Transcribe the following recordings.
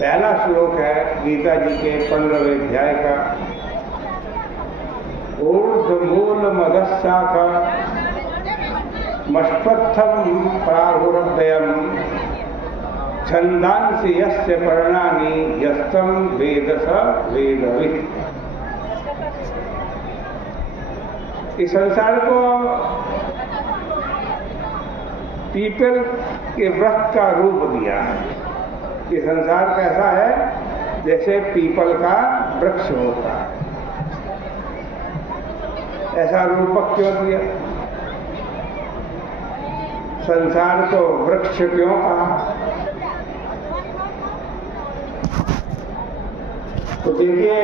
पहला श्लोक है गीता जी के 15वें अध्याय का। ऊर्ध्वमूलमधःशाखा मष्टस्थं प्राहुरव्ययम् छन्दांसि यस्य पर्णानि यस्तं वेद स वेदवित्। इस संसार को पीपल के वृक्ष का रूप दिया है। ये संसार कैसा है? जैसे पीपल का वृक्ष होता है। ऐसा रूपक क्यों दिया? संसार को वृक्ष क्यों कहा? तो देखिए,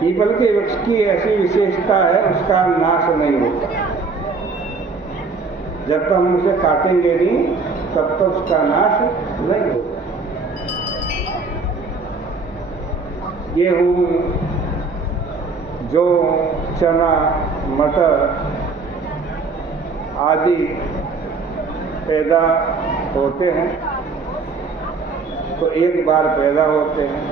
पीपल के वृक्ष की ऐसी विशेषता है, उसका नाश नहीं होता। जब तक हम उसे काटेंगे नहीं तब तक उसका नाश नहीं होगा। गेहूं, जौ, चना, मटर आदि पैदा होते हैं तो एक बार पैदा होते हैं,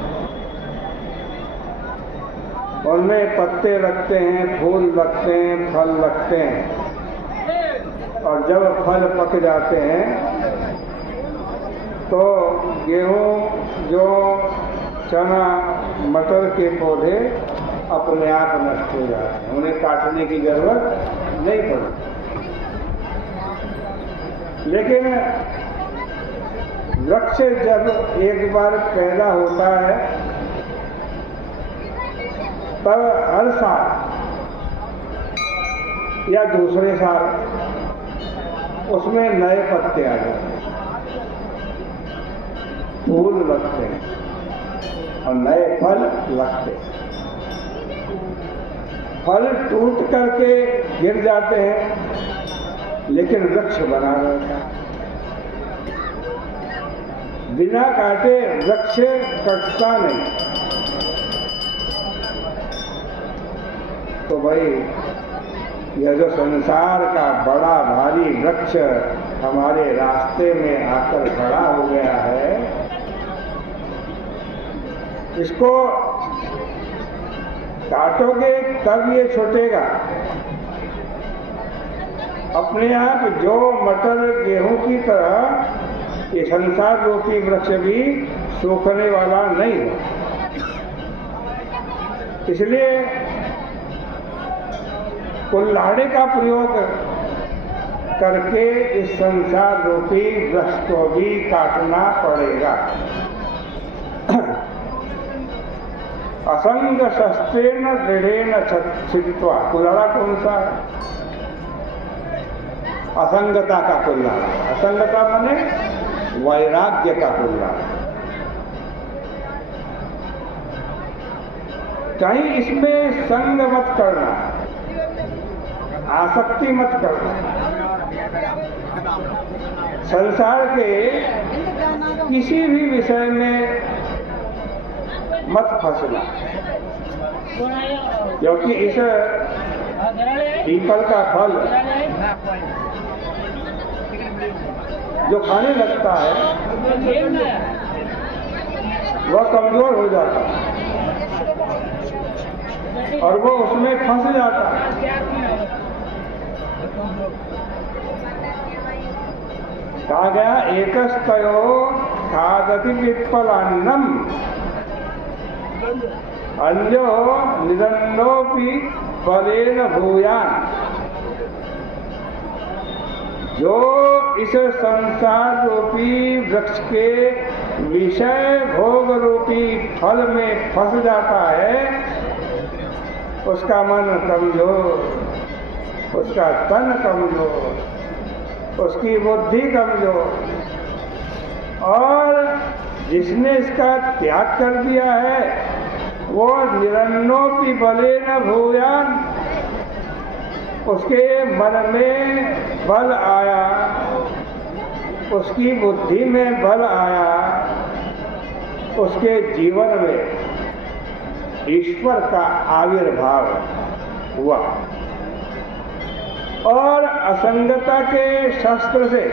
उनमें पत्ते लगते हैं, फूल लगते हैं, फल लगते हैं, और जब फल पक जाते हैं तो गेहूं, जौ, चना, मटर के पौधे अपने आप नष्ट हो जाते हैं, उन्हें काटने की जरूरत नहीं पड़ती। लेकिन वृक्ष जब एक बार पैदा होता है तब हर साल या दूसरे साल उसमें नए पत्ते आ जाते हैं, फूल लगते हैं और नए फल लगते हैं। फल टूट करके गिर जाते हैं लेकिन वृक्ष बना रहता है। बिना काटे वृक्ष कटता नहीं। तो भाई, यह जो संसार का बड़ा भारी वृक्ष हमारे रास्ते में आकर खड़ा हो गया है, इसको काटोगे तब ये छूटेगा। अपने आप जौ, मटर, गेहूं की तरह ये संसार रूपी वृक्ष भी सूखने वाला नहीं है। इसलिए कुल्हाड़ी का प्रयोग करके इस संसार रूपी वृक्ष को भी काटना पड़ेगा। असंग शस्त्रेण दृढ़ेन छित्त्वा। कुल्हाड़ा कौन सा है? असंगता का कुल्हाड़ा। असंगता माने वैराग्य का कुल्हाड़ा। कहीं इसमें संग मत करना, आसक्ति मत करना। संसार के किसी भी विषय में मत फंसना, क्योंकि इस पीपल का फल जो खाने लगता है वह कमजोर हो जाता है और वो उसमें फंस जाता है। कहा गया एकस्तयो खादति पिप्पलान्नम अन्यो निदन्नोपि फलेन भूयान्। जो इस संसार रूपी वृक्ष के विषय भोग रूपी फल में फंस जाता है, उसका मन कमजोर, उसका तन कमजोर, उसकी बुद्धि कमजोर, और जिसने इसका त्याग कर दिया है वो निरन्नोपि बलेन भूयान्। उसके मन में बल आया, उसकी बुद्धि में बल आया, उसके जीवन में ईश्वर का आविर्भाव हुआ। और असंगता के शस्त्र से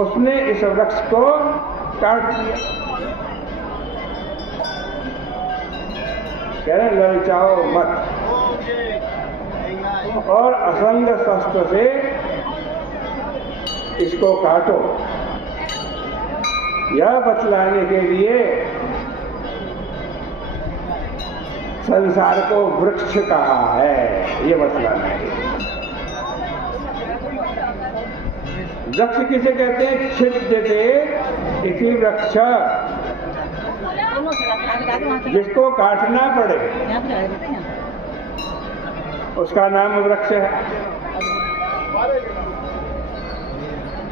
उसने इस वृक्ष को काट दिया। कह रहे ललचाओ मत और असंग शस्त्र से इसको काटो। यह बतलाने के लिए संसार को वृक्ष कहा है, ये बतलाना है। वृक्ष किसे कहते हैं? छिद्यते इति वृक्ष, जिसको काटना पड़े उसका नाम वृक्ष है।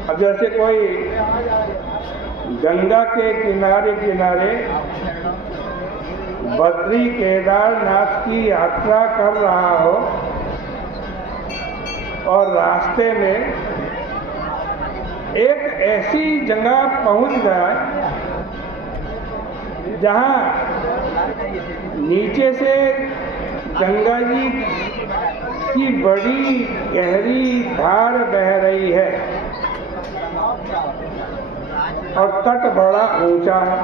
अब जैसे कोई गंगा के किनारे किनारे बद्री केदारनाथ की यात्रा कर रहा हो और रास्ते में एक ऐसी जगह पहुंच जाए जहां नीचे से गंगा जी की बड़ी गहरी धार बह रही है और तट बड़ा ऊंचा है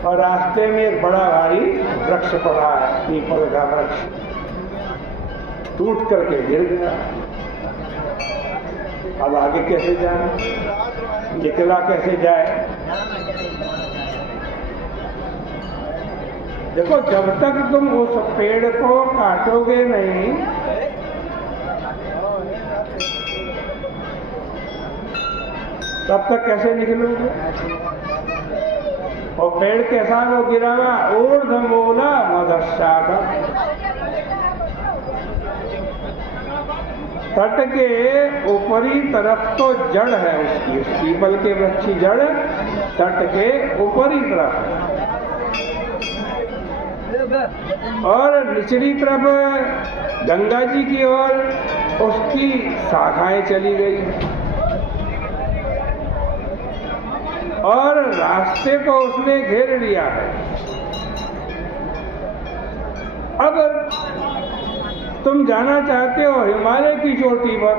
और रास्ते में एक बड़ा भारी वृक्ष पड़ा है, पीपल का वृक्ष, टूट करके गिर गया। अब आगे कैसे जाए? निकला कैसे जाए? देखो, जब तक तुम उस पेड़ को काटोगे नहीं तब तक कैसे निकलोगे? और पेड़ कैसा वो गिरा हुआ? ऊर्ध्वमूला मदशाखा, तट के ऊपरी तरफ तो जड़ है उसकी, उस पीपल के वृक्ष की जड़ तट के ऊपरी तरफ है और निचली तरफ गंगा जी की ओर उसकी शाखाएं चली गई और रास्ते को उसने घेर लिया है। अब तुम जाना चाहते हो हिमालय की चोटी पर,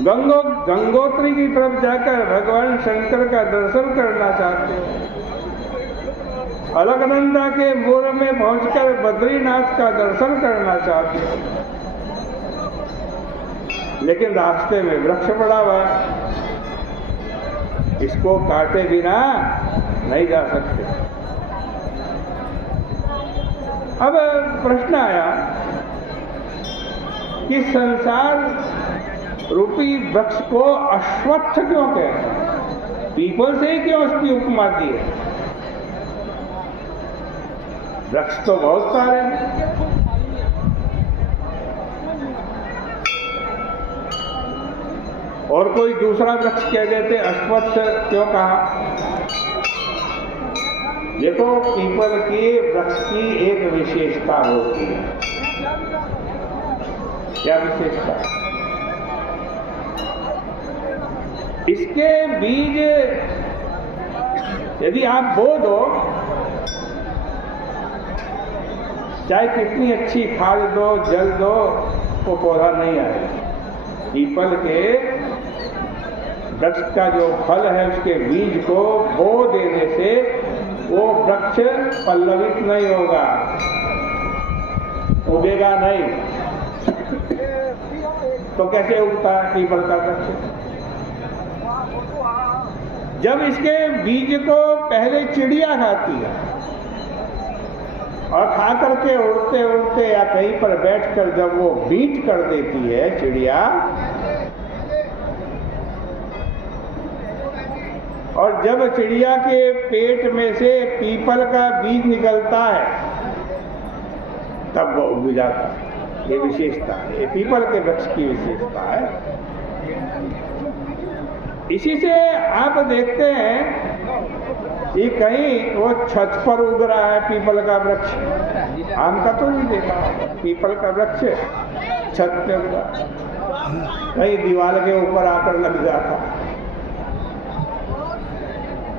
गंगोत्री की तरफ जाकर भगवान शंकर का दर्शन करना चाहते हो, अलकनंदा के मूल में पहुंचकर बद्रीनाथ का दर्शन करना चाहते हो, लेकिन रास्ते में वृक्ष पड़ा हुआ, इसको काटे बिना नहीं जा सकते। अब प्रश्न आया कि संसार रूपी वृक्ष को अश्वत्थ क्यों कहते हैं? पीपल से ही क्यों उसकी उपमा दी है? वृक्ष तो बहुत सारे हैं। और कोई दूसरा वृक्ष कह देते, अश्वत्थ क्यों कहा? देखो, पीपल के वृक्ष की एक विशेषता होती है। क्या विशेषता? इसके बीज यदि आप बो दो, चाहे कितनी अच्छी खाद दो, जल दो, वो पौधा नहीं आएगा। पीपल के वृक्ष का जो फल है उसके बीज को बो देने से वो वृक्ष पल्लवित नहीं होगा, उगेगा नहीं। तो कैसे उगता है पीपल का वृक्ष? जब इसके बीज को पहले चिड़िया खाती है और खा करके उड़ते उड़ते या कहीं पर बैठकर जब वो बीट कर देती है चिड़िया, और जब चिड़िया के पेट में से पीपल का बीज निकलता है तब वो उग जाता है। ये विशेषता है, ये पीपल के वृक्ष की विशेषता है। इसी से आप देखते हैं कि कहीं वो छत पर उग रहा है पीपल का वृक्ष, आम का तो नहीं देखा, पीपल का वृक्ष छत पे उगा, कहीं दीवार के ऊपर आकर लग जाता।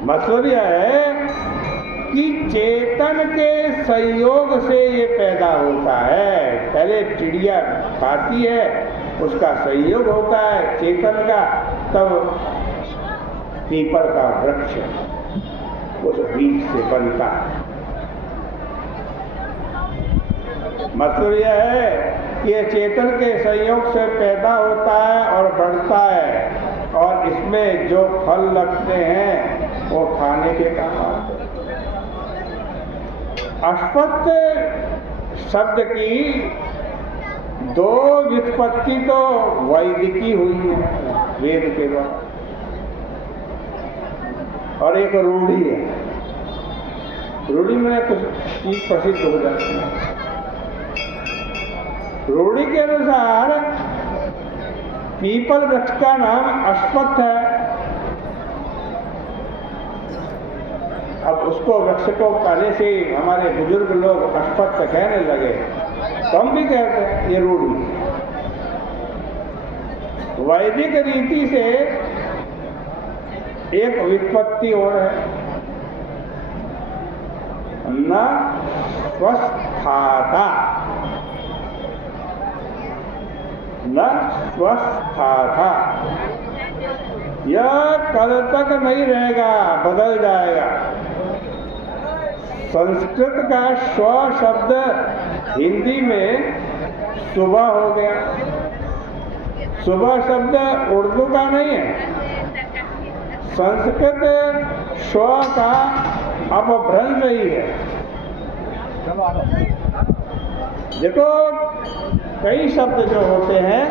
मतलब यह है कि चेतन के संयोग से ये पैदा होता है। पहले चिड़िया खाती है, उसका संयोग होता है चेतन का, तब पीपल का वृक्ष उस बीज से बनता है। मतलब यह है कि ये चेतन के संयोग से पैदा होता है और बढ़ता है, और इसमें जो फल लगते हैं वो खाने के काम आते हैं। अश्वत्थ शब्द की दो व्युत्पत्ति तो वैदिकी हुई है वेद के बाद, और एक रूढ़ी है। रूढ़ी में कुछ चीज प्रसिद्ध हो जाती है। रूढ़ी के अनुसार पीपल वृक्ष का नाम अश्वत्थ है। अब उसको वृक्ष को पहले से हमारे बुजुर्ग लोग अश्वत्थ कहने लगे, तो हम भी कहते हैं, ये रूढ़ी। वैदिक रीति से एक व्युत्पत्ति और है, न स्वस्थाता, न स्वस्थाता। यह कल तक नहीं रहेगा, बदल जाएगा। संस्कृत का स्व शब्द हिंदी में सुबह हो गया। सुबह शब्द उर्दू का नहीं है, संस्कृत स्व का अपभ्रंश ही है। देखो कई शब्द जो होते हैं